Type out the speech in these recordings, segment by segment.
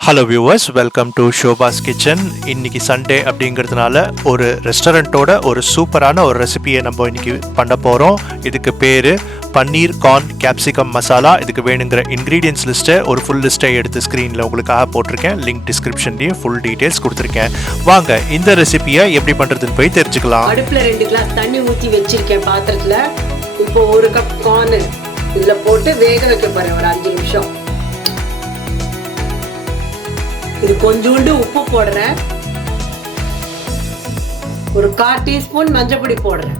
Hello viewers, welcome to Shoba's kitchen. இன்னைக்கு Sunday அப்படிங்கிறதுனால ஒரு ரெஸ்டாரண்ட்டோட ஒரு சூப்பரான ஒரு ரெசிபியை நம்ம இன்னைக்கு பண்ண போகிறோம். இதுக்கு பேர் பன்னீர் கார்ன் கேப்சிகம் மசாலா. இதுக்கு வேணுங்கிற இன்க்ரீடியன்ஸ் லிஸ்ட்டை ஒரு ஃபுல் லிஸ்ட்டை எடுத்து ஸ்க்ரீனில் உங்களுக்காக போட்டிருக்கேன். லிங்க் டிஸ்கிரிப்ஷன்லேயும் ஃபுல் டீட்டெயில்ஸ் கொடுத்துருக்கேன். வாங்க இந்த ரெசிபியை எப்படி பண்ணுறதுன்னு போய் தெரிஞ்சுக்கலாம். அடுப்பில் 2 கிளாஸ் தண்ணி ஊற்றி வச்சிருக்கேன் பாத்திரத்தில். இப்போ 1 கப் கார்ன் இதில் போட்டு வேக வைக்க போகிறேன் ஒரு 5 நிமிஷம். இது கொஞ்சோண்டு உப்பு போடுறேன், ஒரு 1/4 டீஸ்பூன் மஞ்சள் பொடி போடுறேன்.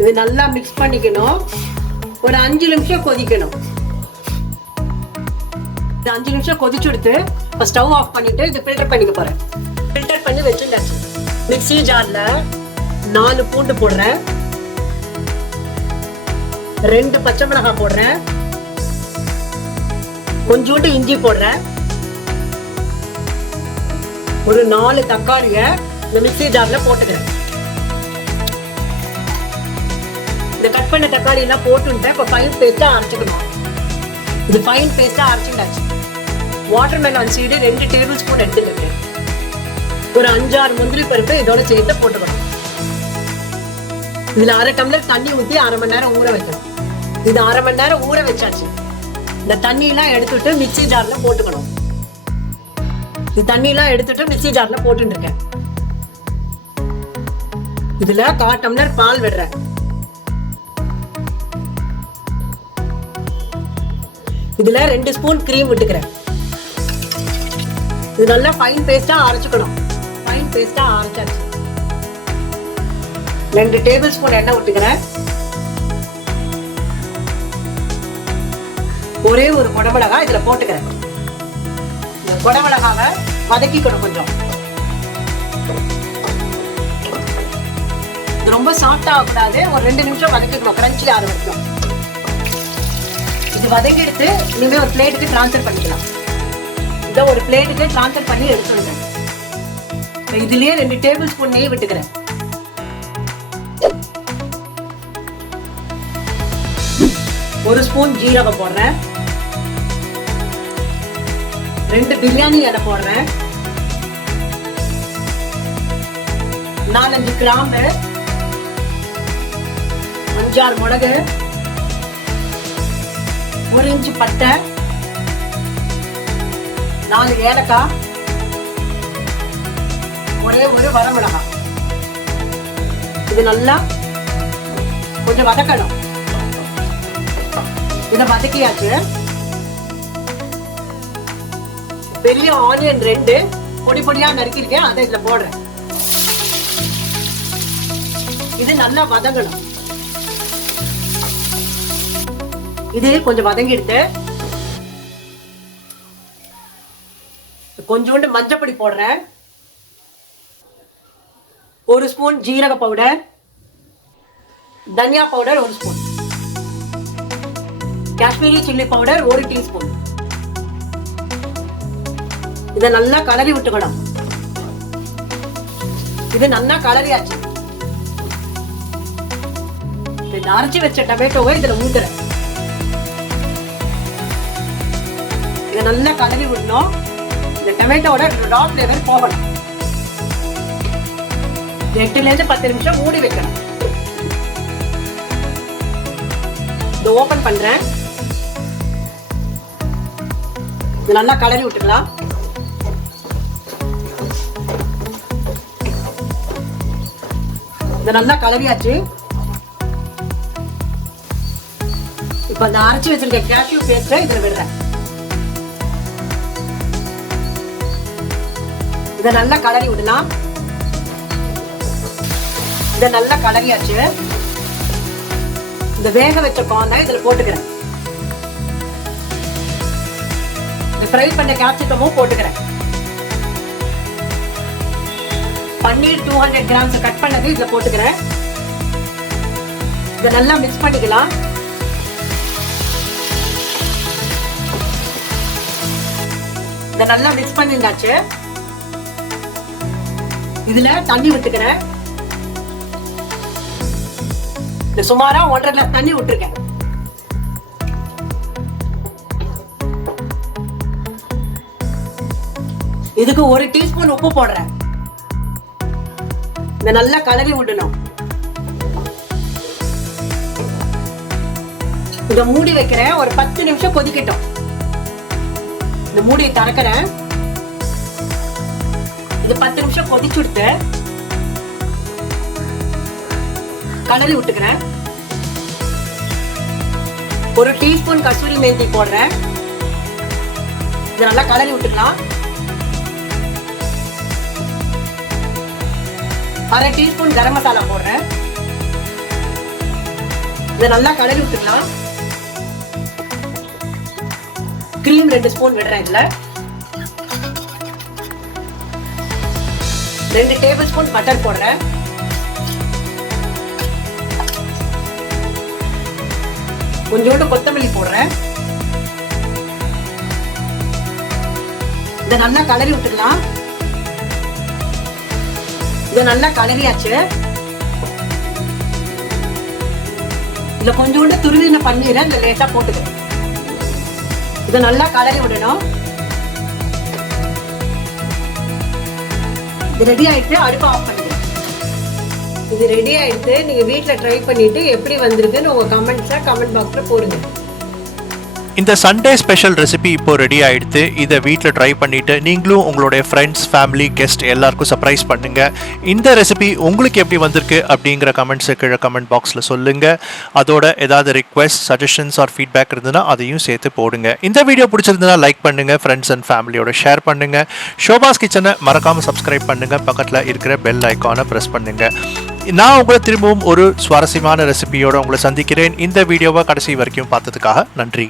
இது நல்லா மிக்ஸ் பண்ணிக்கணும். ஒரு 5 நிமிஷம் கொதிக்கணும். இது 5 நிமிஷம் கொதிச்சு எடுத்து ஸ்டவ் ஆஃப் பண்ணிட்டு இது ஃபில்டர் பண்ணிக்க போறேன். ஃபில்டர் பண்ணி வச்சுட்டாச்சு. மிக்ஸி ஜார்ல 4 பூண்டு போடுறேன், 2 பச்சை மிளகாய் போடுறேன், கொஞ்சோண்டு இஞ்சி போடுறேன், ஒரு 4 தக்காளிய இந்த மிக்ஸி ஜார்ல போட்டுக்கிறேன். இந்த கட் பண்ண தக்காளி எல்லாம் போட்டுட்டேன். இப்போ ஃபைன் பேஸ்டா அரைச்சிக்கணும். இது ஃபைன் பேஸ்டா அரைச்சிட்டாச்சு. Watermelon seed 2 tablespoon எடுத்துக்கிட்டேன். ஒரு 5-6 முந்திரி பருப்பு இதோட சேர்த்து போட்டுக்கணும். இதுல 1/2 டம்ளர் தண்ணி ஊற்றி 1/2 மணி நேரம் ஊற வைக்கணும். இது 1/2 மணி நேரம் ஊற வச்சாச்சு. இந்த தண்ணியெல்லாம் எடுத்துட்டு மிக்ஸி ஜார்ல போட்டுக்கணும். இந்த தண்ணியெல்லாம் எடுத்துட்டு மிக்ஸி ஜார்ல போட்டுட்டு இருக்கேன். இதுல 1/4 டம்ளர் பால் விடுறேன். இதுல 2 ஸ்பூன் கிரீம் விட்டுக்கிறேன். இது நல்லா ஃபைன் பேஸ்டா அரைச்சுக்கணும். ஃபைன் பேஸ்டா அரைச்சாச்சு. 2 டேபிள் ஸ்பூன் எண்ணெய் விட்டுக்கிறேன். ஒரே ஒரு குடமிளகாய் இதுல போட்டுக்கிறேன். இந்த குடமிளகாவை வதக்கிக்கணும் கொஞ்சம். இது ரொம்ப சாஃப்டா ஆகக்கூடாது. ஒரு 2 நிமிஷம் வதக்கிக்கணும், கிரன்ச்சி ஆற வரைக்கும். இது வதக்கி எடுத்து இனிமே ஒரு பிளேட்டுக்கு டிரான்ஸ்ஃபர் பண்ணிக்கலாம். இதை ஒரு பிளேட்டுக்கு டிரான்ஸ்ஃபர் பண்ணி எடுத்துருக்கேன். இதுலயே 2 டேபிள் ஸ்பூன் நெய் விட்டுக்கிறேன். ஒரு ஸ்பூன் ஜீரகம் போடுறேன், 2 பிரியாணி இலை போடுறேன், 4-5 கிராம்பு, 5-6 மிளகு, 1 இன்ச்சு பட்டை, 4 ஏலக்காய், ஒரே ஒரு வரமிளகாய். இது நல்லா கொஞ்சம் வதக்கணும். இதை வதக்கியாச்சு. பெரிய ஆனியன் 2 பொடி பொடியா நறுக்கிருக்கேன், அதை இதுல போடுறேன். இது நல்லா வதங்கணும். இது கொஞ்சம் வதங்கிடுத்து. கொஞ்சோண்டு மஞ்சள் பொடி போடுறேன், 1 ஸ்பூன் ஜீரக பவுடர், தனியா powder 1 spoon, Kashmiri chilli powder 1 teaspoon. இதை நல்லா கலரி விட்டுக்கணும். இது நல்லா கலரியாச்சு. அரைச்சி வச்ச டொமேட்டோவை இதுல ஊத்துறேன். இதை நல்லா கலரி விடணும். இந்த டொமேட்டோட டாட் ஃப்ளேவர் போகணும். 8 to 10 நிமிஷம் மூடி வைக்கணும். இதை ஓபன் பண்றேன். இது நல்லா கலரி விட்டுக்கலாம். இதை நல்லா கலரியாச்சு. இப்ப அந்த அரைச்சி வச்சிருக்க கேஷ்யூ பேஸ்ட இதுல விடுறேன். இதை நல்லா கலரி விடலாம். இதை நல்லா கலரியாச்சு. இந்த வேக வச்ச கார்னை இதுல போட்டுக்கிறேன். இந்த ஃப்ரை பண்ண கேப்சிகமும் போட்டுக்கிறேன். பன்னீர் 200 கிராம்ஸ் கட் பண்ணது இதுல போட்டுக்கிறேன். இதை நல்லா மிக்ஸ் பண்ணிக்கலாம். இதை நல்லா மிக்ஸ் பண்ணிருந்தாச்சு. இதுல தண்ணி விட்டுக்கிறேன். சுமாரா 1.5 கிளாஸ் தண்ணி விட்டுருக்கேன். இதுக்கு 1 டீஸ்பூன் உப்பு போடுறேன். இத நல்லா கலரி விடணும். இத மூடி வைக்கிறேன். ஒரு 10 நிமிஷம் கொதிக்கட்டும். இந்த மூடியை திறக்கிறேன். இது 10 நிமிஷம் கொதிச்சுடுத்து கலரி விட்டுக்கிறேன். 1 டீஸ்பூன் கசூரி மேத்தி போடுறேன். இது நல்லா கலரி விட்டுக்கலாம். 1/2 டீஸ்பூன் கரம் மசாலா போடுறேன். இதை நல்லா கலரி விட்டுக்கலாம். கிரீம் 2 ஸ்பூன் விடுறேன். இதுல 2 டேபிள் ஸ்பூன் பட்டர் போடுறேன். கொஞ்சோண்டு கொத்தமல்லி போடுறேன். இதை நல்லா கலரி விட்டுக்கலாம். இதை நல்லா கலரியாச்சு. இதுல கொஞ்சோண்டு துருவின பன்னீரை இதுல லேசா போட்டுக்கிறேன். இதை நல்லா கலரி விடணும். இது ரெடி ஆயிட்டு அடுப்பு ஆஃப் பண்ணிடுங்க. இது ரெடி ஆயிட்டு நீங்க வீட்ல ட்ரை பண்ணிட்டு எப்படி வந்திருக்குன்னு உங்க கமெண்ட் பாக்ஸ்ல போடுங்க. இந்த சண்டே ஸ்பெஷல் ரெசிபி இப்போ ரெடி ஆயிடுது. இதை வீட்டில் ட்ரை பண்ணிட்டு நீங்களும் உங்களுடைய ஃப்ரெண்ட்ஸ், ஃபேமிலி, கெஸ்ட் எல்லாருக்கும் சர்ப்ரைஸ் பண்ணுங்க. இந்த ரெசிபி உங்களுக்கு எப்படி வந்திருக்கு அப்படிங்கிற கமெண்ட்ஸை கீழே கமெண்ட் பாக்ஸில் சொல்லுங்க. அதோட ஏதாவது ரிக்வெஸ்ட், சஜஷன்ஸ் ஆர் ஃபீட்பேக் இருந்ததுன்னா அதையும் சேர்த்து போடுங்க. இந்த வீடியோ பிடிச்சிருந்ததுன்னா லைக் பண்ணுங்க, ஃப்ரெண்ட்ஸ் அண்ட் ஃபேமிலியோட ஷேர் பண்ணுங்க. ஷோபாஸ் கிச்சனை மறக்காம சப்ஸ்கிரைப் பண்ணுங்க. பக்கத்தில் இருக்கிற பெல் ஐக்கானை ப்ரெஸ் பண்ணுங்க. நான் உங்களை திரும்பவும் ஒரு சுவாரஸ்யமான ரெசிபியோட உங்களை சந்திக்கிறேன். இந்த வீடியோவை கடைசி வரைக்கும் பார்த்ததுக்காக நன்றி.